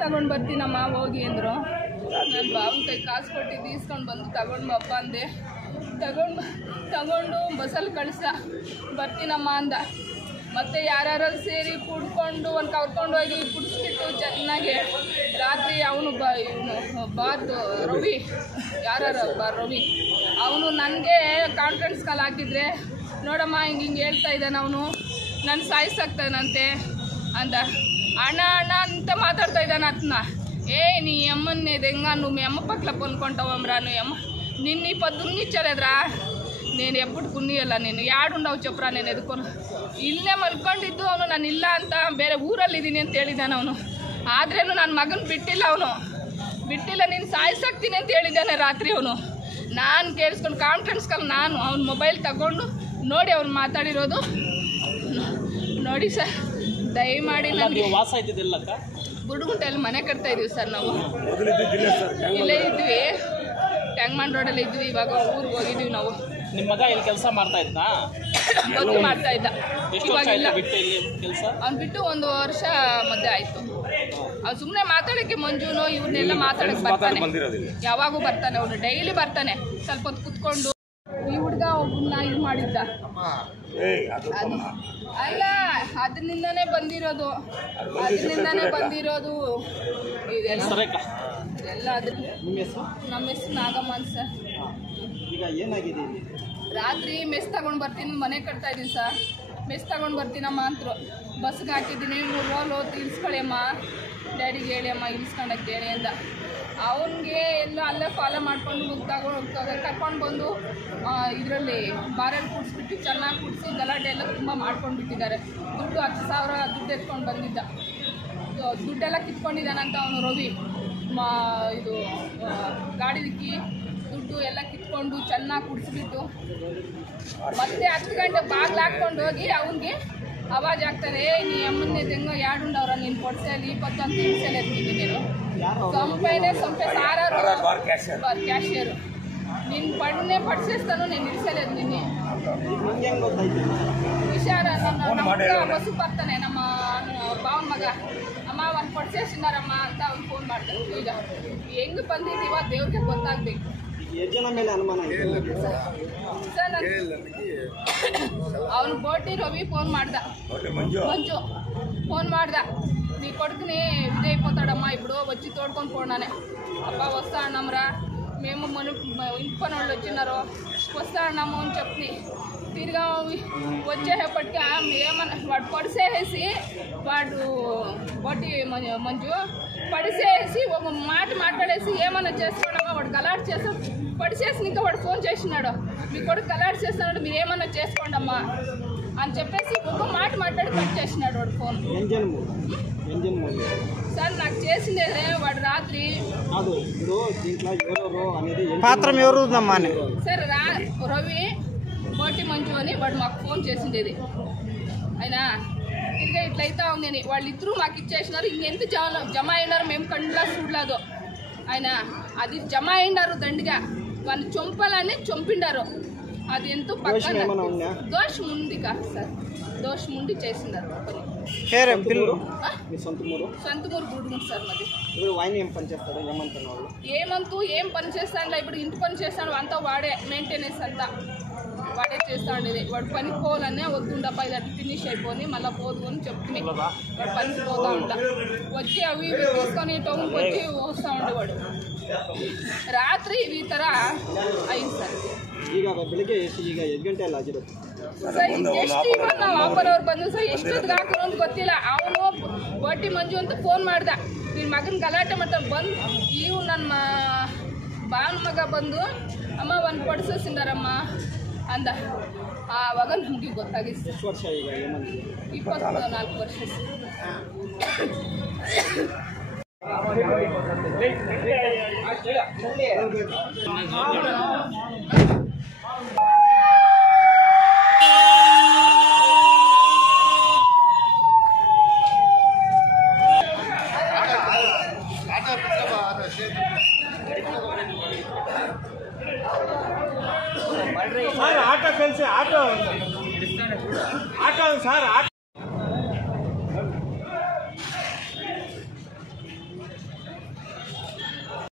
ತಗೊಂಡು ಬರ್ತೀನಮ್ಮ ಹೋಗಿ ಅಂದರು. ನನ್ನ ಬಾವನ ಕೈ ಕಾಸು ಕೊಟ್ಟಿದ್ದು ಇಸ್ಕೊಂಡು ಬಂದು ತಗೊಂಡು ಬಪ್ಪ ಅಂದೆ. ತಗೊಂಡು ಬಸ್ಸಲ್ಲಿ ಬರ್ತೀನಮ್ಮ ಅಂದ. ಮತ್ತು ಯಾರು ಸೇರಿ ಕುಡ್ಕೊಂಡು ಒಂದು ಕರ್ಕೊಂಡು ಹೋಗಿ ಕುಡಿಸ್ಬಿಟ್ಟು ಚೆನ್ನಾಗಿ ರಾತ್ರಿ ಅವನು ಬಾತು ರವಿ ರವಿ ಅವನು ನನಗೆ ಕಾನ್ಫರೆನ್ಸ್ ಕಾಲ್ ಹಾಕಿದ್ರೆ, ನೋಡಮ್ಮ ಹಿಂಗೆ ಹೇಳ್ತಾ ಇದ್ದಾನೆ ಅವನು, ನನ್ನ ಸಾಯಿಸಾಗ್ತಾನಂತೆ ಅಂದ. ಅಣ್ಣ ಅಂತ ಮಾತಾಡ್ತಾ ఇదాను అతను. నీ అమ్మని దెంగా నువ్వు మీ అమ్మ పక్కల కొనుక్కుంటావమ్మరా, నువ్వు అమ్మ నిన్ను ఈ పొద్దున్న ఇచ్చలేదురా, నేను ఎప్పుడు కున్నియಲ್ಲ, నేను ಯಾಡುಂಡವು ಚಪ್ರ, నేను ಎದ್ಕೊಂಡು ಇಲ್ಲೇ ಮಲ್ಕೊಂಡಿದ್ದು ಅವನು. ನಾನು ಇಲ್ಲ ಅಂತ ಬೇರೆ ಊರಲ್ಲಿದ್ದೀನಿ ಅಂತ ಹೇಳಿದ್ದಾನೆ ಅವನು. ಆದ್ರೇನು ನನ್ನ ಮಗನ ಬಿಟ್ಟಿಲ್ಲ, ನೀನು ಸಾಯಿಸಾಕ್ತೀನಿ ಅಂತ ಹೇಳಿದ್ದಾನೆ ರಾತ್ರಿ ಅವನು. ನಾನು ಕೇಳಿಸ್ಕೊಂಡು ಕಾನ್ಫರೆನ್ಸ್ ಕಾಲ್ ನಾನು ಅವ್ನ ಮೊಬೈಲ್ ತಗೊಂಡು ನೋಡಿ ಅವ್ನು ಮಾತಾಡಿರೋದು ನೋಡಿ ಸರ್. ದಯಮಾಡಿ ನನಗೆ ಬುಡುಗುಂಟೆಯಲ್ಲಿ ಮನೆ ಕಟ್ತಾ ಇದೀವಿ ಸರ್. ನಾವು ಇಲ್ಲೇ ಇದ್ವಿ, ಟ್ಯಾಂಗ್ಮನ್ ರೋಡಲ್ಲಿ ಇದ್ವಿ. ಇವಾಗ ಊರಿಗೆ ಹೋಗಿದ್ದೀವಿ ನಾವು. ನಿಮ್ಮ ಮಗ ಇಲ್ಲಿ ಕೆಲಸ ಮಾಡ್ತಾ ಇದ್ನಾ? ಮೊದಲು ಮಾಡ್ತಾ ಇದ್ದ, ಇವಾಗಿಲ್ಲ. ಅವ್ನು ಬಿಟ್ಟು 1 ವರ್ಷ ಮಧ್ಯೆ ಆಯಿತು. ಅವ್ನು ಸುಮ್ಮನೆ ಮಾತಾಡೋಕ್ಕೆ ಮಂಜುನೋ ಇವ್ರನ್ನೆಲ್ಲ ಮಾತಾಡೋಕ್ಕೆ ಬರ್ತಾನೆ, ಯಾವಾಗೂ ಬರ್ತಾನೆ. ಅವನು ಡೈಲಿ ಬರ್ತಾನೆ, ಸ್ವಲ್ಪ ಹೊತ್ತು ಕುತ್ಕೊಂಡು. ಈ ಹುಡುಗ ಒಬ್ಬನ್ನ ಇದು ಮಾಡಿದ್ದ ಅಲ್ಲ, ಅದರಿಂದನೇ ಬಂದಿರೋದು ಇದೆಲ್ಲ. ಅದ್ರ ನಮ್ಮ ಹೆಸರು ನಾಗಮ್ಮ ಅಂತ ಸರ್. ರಾತ್ರಿ ಮೆಸ್ ತಗೊಂಡು ಬರ್ತೀನಿ, ಮನೆ ಕಟ್ತಾ ಇದ್ದೀನಿ ಸರ್. ಮೆಸ್ ತಗೊಂಡು ಬರ್ತೀನಮ್ಮ ಅಂತರು. ಬಸ್ಗೆ ಹಾಕಿದ್ದೀನಿ, 3 ರೋಲು ಇಳಿಸ್ಕೊಳ್ಳಿ ಅಮ್ಮ, ಡ್ಯಾಡಿಗೆ ಹೇಳಿ ಅಮ್ಮ ಇಳಿಸ್ಕೊಂಡಕ್ಕೆ ಹೇಳಿ ಅಂತ. ಅವನಿಗೆ ಎಲ್ಲ ಅಲ್ಲೇ ಫಾಲೋ ಮಾಡಿಕೊಂಡು ಕರ್ಕೊಂಡು ಬಂದು ಇದರಲ್ಲಿ ಬಾರಲ್ಲಿ ಕುಡಿಸ್ಬಿಟ್ಟು ಚೆನ್ನಾಗಿ ಕುಡಿಸಿ ಗಲಾಟೆ ಎಲ್ಲ ತುಂಬ ಮಾಡ್ಕೊಂಡು ಬಿಟ್ಟಿದ್ದಾರೆ. ದುಡ್ಡು 10,000 ದುಡ್ಡು ಎತ್ಕೊಂಡು ಬಂದಿದ್ದ. ದುಡ್ಡೆಲ್ಲ ಕಿತ್ಕೊಂಡಿದ್ದಾನಂತ ಅವನು ರವಿ. ಇದು ಗಾಡಿ ದಿಕ್ಕಿ ದುಡ್ಡು ಎಲ್ಲ ಕಿತ್ಕೊಂಡು ಚೆನ್ನಾಗಿ ಕುಡಿಸ್ಬಿಟ್ಟು ಮತ್ತೆ 10 ಗಂಟೆ ಬಾಗಿಲು ಹಾಕ್ಕೊಂಡು ಹೋಗಿ ಅವನಿಗೆ ಆವಾಜ್ ಆಗ್ತಾರೆ, ನೀ ಅಮ್ಮನ್ನೇ ತೆಂಗ ಯಾಡುಂಡವ್ರ ನೀನು ಕೊಡ್ಸಲಿ 20 ಅಂತ ಇಳಿಸಲಿ ಎತ್ತೀನಿ, ನೀನು ಸಂಪೆ ಸಾರಾರು ಕ್ಯಾಶಿಯರು ನೀನು ಪಣ್ಣೆ ಪಡಿಸಿಸ್ತಾನು, ನೀನು ಇಳಿಸలేదు ನಿನ್ನೆ ವಿಷಯ. ನನ್ನ ಬಸ್ಸು ಬರ್ತಾನೆ ನಮ್ಮ ಬಾವನ ಮಗ, ಅಮ್ಮ ಒಂದು ಪಡಿಸಿಸಿದಾರಮ್ಮ ಅಂತ ಅವ್ನು ಫೋನ್ ಮಾಡ್ತಾರೆ. ಈಗ ಹೆಂಗೆ ಬಂದಿದ್ದೀವ ದೇವ್ರಿಗೆ ಗೊತ್ತಾಗಬೇಕು. ಸರ್ ಅವನು ಬೋಟಿ ರವಿ ಫೋನ್ ಮಾಡ್ದ, ಮಂಜು ఫోన్ మాడదా, నీ కొడుకుని ఇదైపోతాడమ్మా ఇప్పుడు వచ్చి తోడుకొని పోనానే. అబ్బా వస్తా అన్నాంరా, మేము ఇంటి పని వాళ్ళు వచ్చినారు, వస్తా అన్నాము అని చెప్పి తిరిగా వచ్చేపటికి ఏమన్నా వాడు పడిసేసి, వాడు బొట్టి మంజు పడిసేసి ఒక మాట మాట్లాడేసి ఏమన్నా చేసుకోవడమ్మా, వాడు గలాట్ చేసి పడిసేసి ఇంకా వాడు ఫోన్ చేసినాడు, మీ కొడుకు గలాట్ చేస్తున్నాడు, మీరు ఏమన్నా చేసుకోండి అమ్మా అని చెప్పేసి ఒక మాట మాట్లాడి కట్ చేసినాడు వాడు ఫోన్. సార్ నాకు చేసిందే వాడు రాత్రి పాత్రం ఎవరు సార్ రవి బోటి మంజు అని వాడు మాకు ఫోన్ చేసిండేది. అయినా తిరిగా ఇట్లయితా ఉంది అని వాళ్ళిద్దరూ మాకు ఇచ్చేసినారు. ఇంకెంత జమ అయినారు మేము కండ్లా చూడలేదు. ఆయన అది జమ అయినారు దండిగా. వాళ్ళు చంపాలని చంపిండారు. అది ఎంతో పక్కన దోషం ఉంది కాదు సార్, దోషం ఉండి చేసినారు పని. సొంతమూరు గుడుగుంటు సార్ మాది. ఏమంతూ ఏం పని చేస్తాడు, ఇప్పుడు ఇంటి పని చేస్తాడు అంతా వాడే మెయింటెనెన్స్ అంతా వాడే చేస్తా ఉండేది. వాడు పనికి పోవాలనే వద్దుండప్ప ఇది అటు ఫినిష్ అయిపోయి మళ్ళీ పోదు అని చెప్తుంది. వాడు పనికి పోతా ఉంటా వచ్చి అవి ఇవి తీసుకొని టౌన్కి వచ్చి వస్తూ ఉండేవాడు. ರಾತ್ರಿ ಈ ಥರ ಐದು ಸರ್. ಈಗ ಬೆಳಿಗ್ಗೆ ಈಗ 8 ಗಂಟೆ ಅಲ್ಲ ಆಗಿರೋದು ಸರ್. ಎಷ್ಟು ಇವಾಗ ನಾವು ಆಫರ್ ಅವ್ರು ಬಂದು ಸರ್ ಎಷ್ಟೊತ್ತಿಗೆ ಹಾಕೋರು ಅಂತ ಗೊತ್ತಿಲ್ಲ. ಅವನು ಬಟ್ಟಿ ಮಂಜು ಅಂತ ಫೋನ್ ಮಾಡ್ದ, ನಿನ್ನ ಮಗನ ಗಲಾಟೆ ಮಾಡ್ತಾನೆ ಬಂದು. ಇವು ನನ್ನ ಬಾವನ ಮಗ ಬಂದು ಅಮ್ಮ ಒಂದು ಪಡಿಸೋ ಸಿಂದಾರಮ್ಮ ಅಂದ. ಆವಾಗ ನಮಗೆ ಗೊತ್ತಾಗಿತ್ತು. ಎಷ್ಟು ವರ್ಷ ಈಗ? 24 ವರ್ಷ ಆಟೋ ಕಳಿಸಿ ಆಟೋ ಆಟೋ ಸರ್.